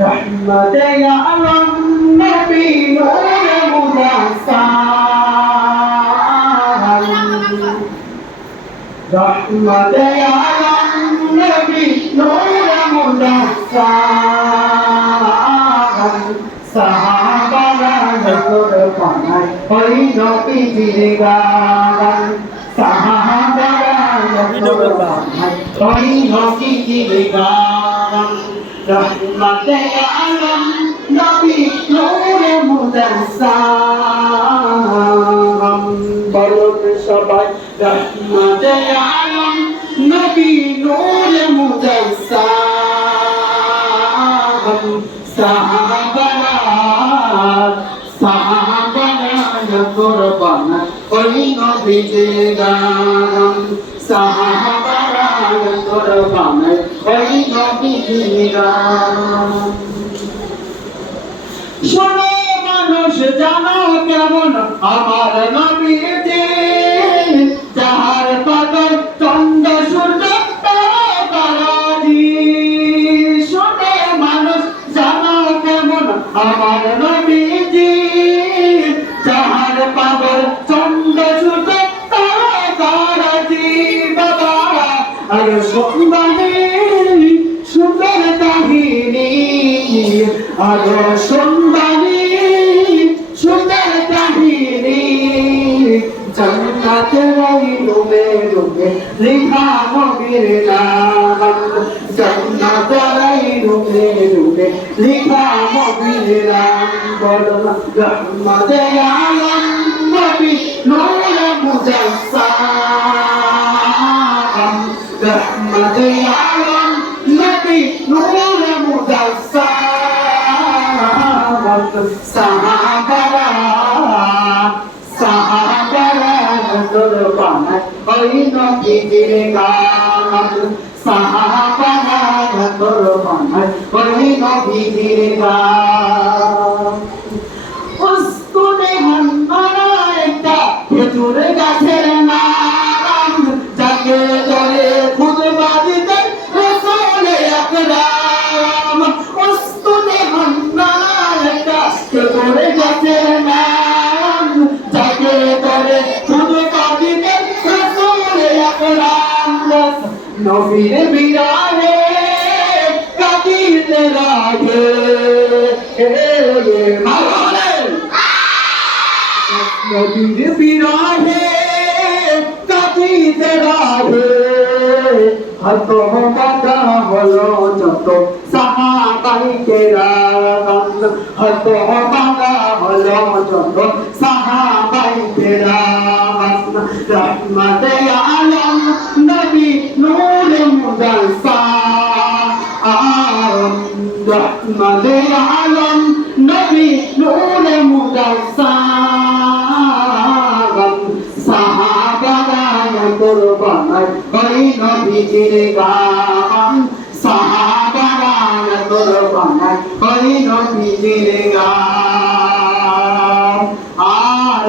رحمة يا النبي نور مدسر رحمة يا النبي نور مدسر সাহাবারা যতর পানায় ওই নবীজির গান সাহাবারা যতর পানায় ওই নবীজির গান রহমতে আলম নবী নূরে মুদাসসাম বলুন সবাই রহমতে আলম নবী নূরে মুদাসসাম সাহাবারা সাহাবারা যতর ওই গান শোনো মানুষ জানো কেমন আমার নবীতে যাহার পাগল চন্দ্র, সূর্য শোনো মানুষ জানো কেমন আমার আরও সন্ধানী, সুন্দর কাহিনী। জন্নাতে রই ডুবে ডুবে লেখা নবীর নাম। জন্নাতে রই ডুবে ডুবে লেখা নবীর নাম। বলো রহমতে আলম নবী নূর মুজাসসাম রহমতে আলম নবী নূর সাহাবারা সাহাবারা নজর পানায় ওই নবীজির গান। সাহাবারা নজর পানায় ওই নবীজির গান। উস্কুনে হান্নারা একটা গাছের একটা খেজুর গাছের নাম যাকে ধরে খুদবা দিতেন রসুলে আকরাম নবীর বিরাহে কাদিতে রাগে ভালো হলেন নদীর বিরাহে কাঁদিতে রাহে হত বাধা হলো যত সাহাবাইকে রাগান হত গান সাহাবারা নতর বানায় নবীজির গান আর